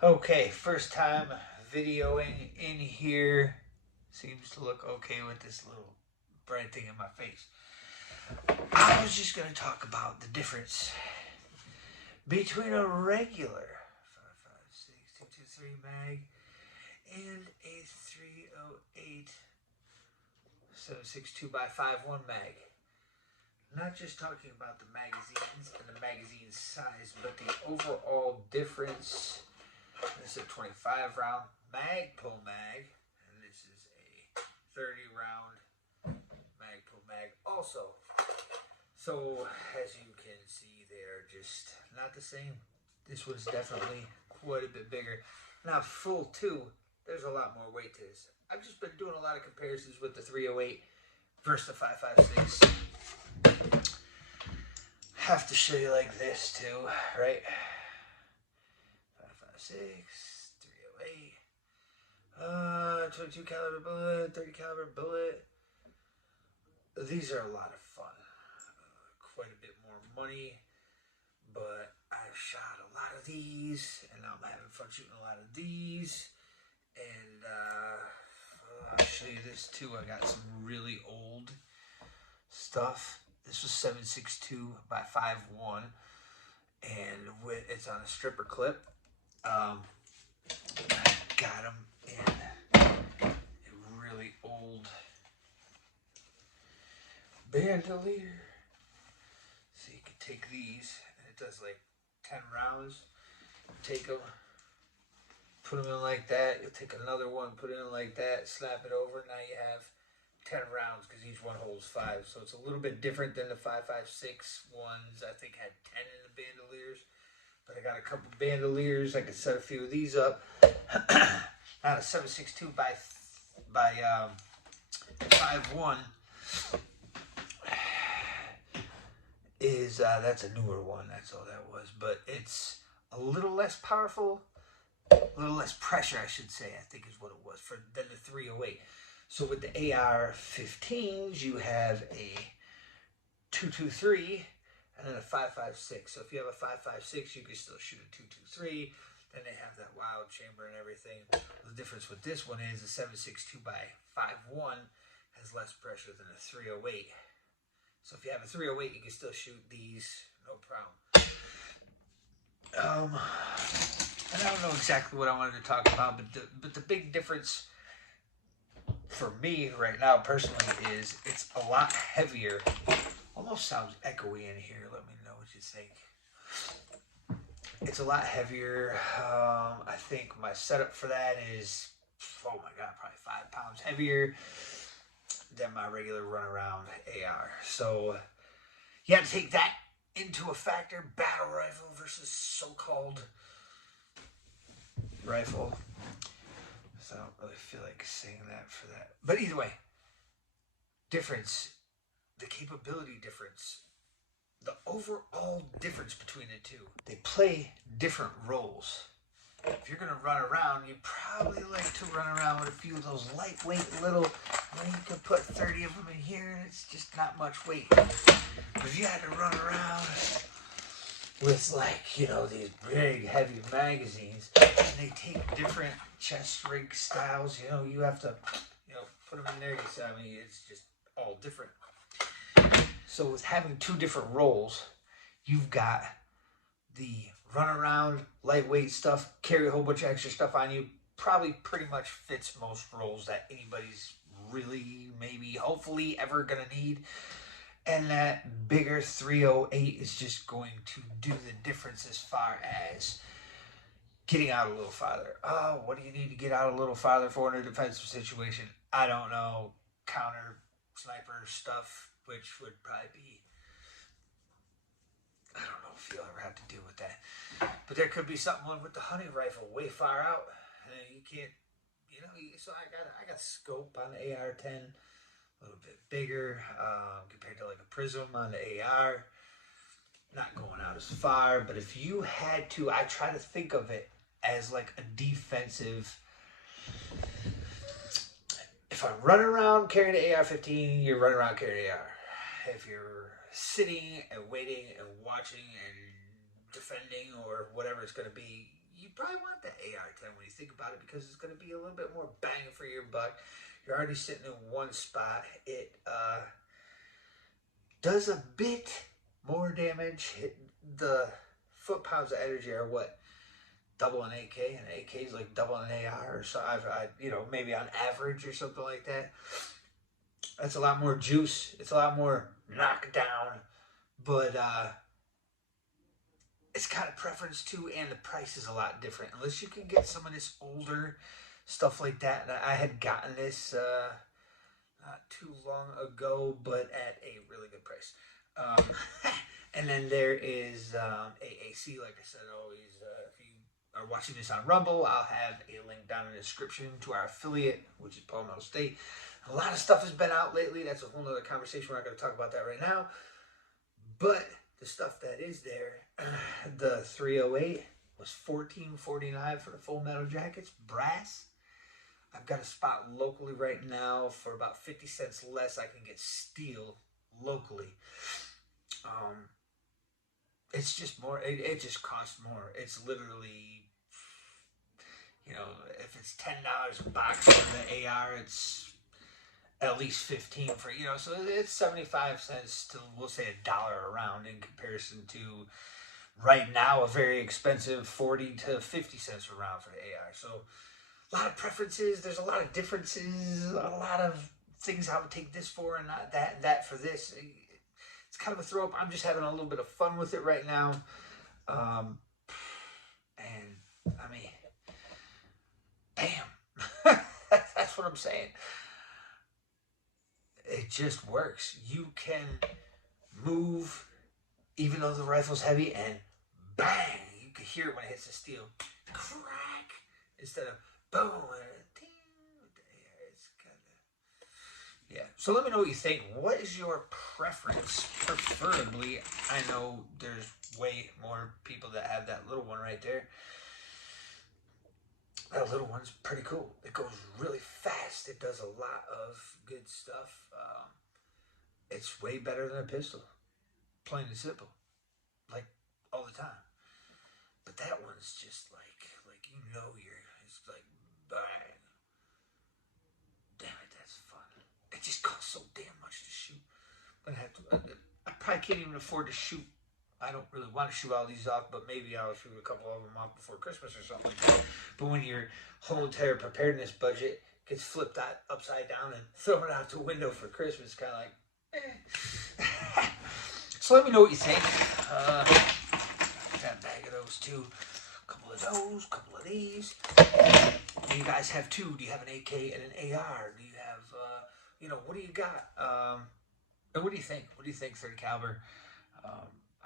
Okay, first time videoing in here. Seems to look okay with this little bright thing in my face. I was just going to talk about the difference between a regular 5.56 223 mag and a 308 7.62 by 5.1 mag. Not just talking about the magazines and the magazine size, but the overall difference. This is a 25 round Magpul mag, and this is a 30 round Magpul mag also. So, as you can see, they're just not the same. This one's definitely quite a bit bigger. Now, full two, there's a lot more weight to this. I've just been doing a lot of comparisons with the 308 versus the 5.56. Have to show you like this too, right? 5.56, 308, 22 caliber bullet, 30 caliber bullet. These are a lot of fun. Quite a bit more money, but I've shot a lot of these, and now I'm having fun shooting a lot of these. And I'll show you this too. I got some really old stuff. This was 7.62 by 5.1, and it's on a stripper clip. I got them in a really old bandolier. So you can take these, and it does like 10 rounds. Take them, put them in like that. You'll take another one, put it in like that, slap it over. Now you have 10 rounds because each one holds 5. So it's a little bit different than the 5.56 ones. I think had 10 in the bandoliers. But I got a couple bandoliers. I can set a few of these up. Now the 7.62 by 5.1 is that's a newer one. That's all that was. But it's a little less powerful, a little less pressure, I should say. I think is what it was than the 308. So with the AR-15s, you have a 223 and then a 5.56. So if you have a 5.56, you can still shoot a 223. Then they have that wild chamber and everything. The difference with this one is the 7.62 by 5.1 has less pressure than a 308. So if you have a 308, you can still shoot these, no problem. And I don't know exactly what I wanted to talk about, but the big difference for me right now personally is it's a lot heavier. Almost sounds echoey in here. Let me know what you think. It's a lot heavier. I think my setup for that is, oh my god, probably 5 pounds heavier than my regular runaround AR. So you have to take that into a factor. Battle rifle versus so-called rifle. So I don't really feel like saying that for that. But either way, difference, the capability difference, the overall difference between the two. They play different roles. If you're going to run around, you probably like to run around with a few of those lightweight little, you can put 30 of them in here and it's just not much weight. But if you had to run around with these big heavy magazines, and they take different chest rig styles, you have to, put them in there. It's just all different. So with having two different roles, you've got the run around, lightweight stuff, carry a whole bunch of extra stuff on you, probably pretty much fits most roles that anybody's really, maybe, hopefully ever going to need. And that bigger 308 is just going to do the difference as far as getting out a little farther. Oh, what do you need to get out a little farther for in a defensive situation? I don't know. Counter sniper stuff, which would probably be, I don't know if you'll ever have to deal with that. But there could be something with the hunting rifle way far out. And you can't, so I got scope on the AR-10, a little bit bigger compared to like a Prism on the AR. Not going out as far, but if you had to, I try to think of it as like a defensive. If I run around carrying the AR-15, you're running around carrying the AR. If you're sitting and waiting and watching and defending or whatever it's going to be, you probably want the think about it because it's going to be a little bit more bang for your buck. You're already sitting in one spot. It does a bit more damage. The foot pounds of energy are what? Double an AK, and an AK is like double an AR or so. Maybe on average or something like that. That's a lot more juice. It's a lot more knockdown, but it's kind of preference too, and the price is a lot different. Unless you can get some of this older stuff like that. And I had gotten this not too long ago, but at a really good price. And then there is AAC, like I said, always. If you are watching this on Rumble, I'll have a link down in the description to our affiliate, which is Palmetto State. A lot of stuff has been out lately. That's a whole nother conversation. We're not going to talk about that right now. But the stuff that is there, the 308 was $14.49 for the full metal jackets, brass. I've got a spot locally right now for about 50 cents less. I can get steel locally. It's just more. It just costs more. It's literally, if it's $10 a box for the AR, it's at least 15 for, so it's 75 cents to, we'll say, $1 around in comparison to right now a very expensive 40 to 50 cents around for the AR. So a lot of preferences. There's a lot of differences. A lot of things I would take this for and not that, and that for this. It's kind of a throw up. I'm just having a little bit of fun with it right now. And I mean, damn. That's what I'm saying. It just works. You can move, even though the rifle's heavy, and bang, you can hear it when it hits the steel. Crack! Instead of boom, and ding. It's kind of, yeah. So let me know what you think. What is your preference? Preferably, I know there's way more people that have that little one right there. That little one's pretty cool. It goes really fast. It does a lot of good stuff. It's way better than a pistol. Plain and simple. Like, all the time. But that one's just like it's like, bang. Damn it, that's fun. It just costs so damn much to shoot. I'm gonna have to, I probably can't even afford to shoot. I don't really want to shoot all these off, but maybe I'll shoot a couple of them off before Christmas or something like that. But when your whole entire preparedness budget gets flipped upside down and thrown out the window for Christmas, kind of like, eh. So let me know what you think. Got a bag of those too. A couple of those, a couple of these. Do you guys have two? Do you have an AK and an AR? Do you have, what do you got? And what do you think? What do you think, 30 caliber?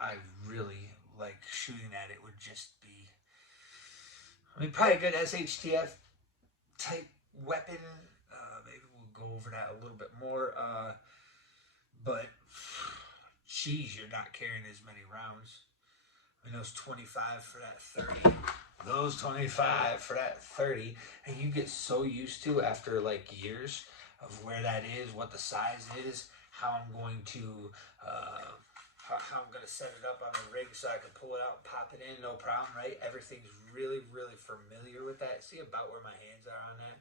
I really like shooting at it. Would just be, probably a good SHTF type weapon. Maybe we'll go over that a little bit more. But, geez, you're not carrying as many rounds. Those 25 for that 30. Those 25 for that 30. And you get so used to, after like years of where that is, what the size is, how I'm going to set it up on a rig so I can pull it out and pop it in, no problem, right? Everything's really, really familiar with that. See about where my hands are on that?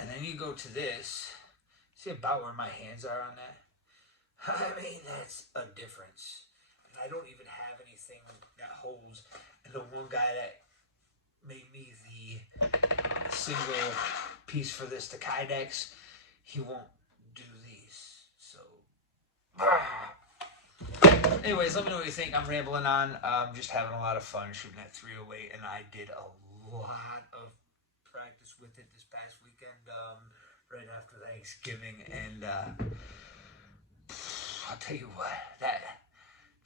And then you go to this. See about where my hands are on that? That's a difference. And I don't even have anything that holds. And the one guy that made me the single piece for this, the Kydex, he won't do these. So, anyways, let me know what you think. I'm rambling on. I'm just having a lot of fun shooting at 308, and I did a lot of practice with it this past weekend, right after Thanksgiving, and I'll tell you what,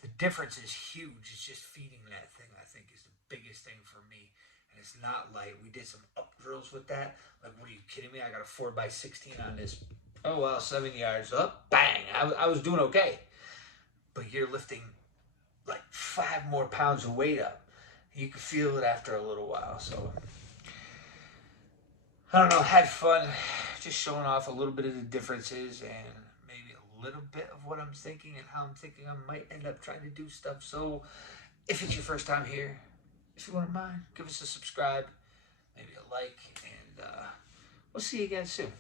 the difference is huge. It's just feeding that thing, I think, is the biggest thing for me. And it's not light. We did some up drills with that. Like, what are you kidding me? I got a 4x16 on this. Oh, well, 7 yards up. Bang. I was doing okay. But you're lifting like 5 more pounds of weight up. You can feel it after a little while. So, I don't know. Had fun. Just showing off a little bit of the differences and maybe a little bit of what I'm thinking and how I'm thinking I might end up trying to do stuff. So, if it's your first time here, if you wouldn't mind, give us a subscribe. maybe a like, and we'll see you again soon.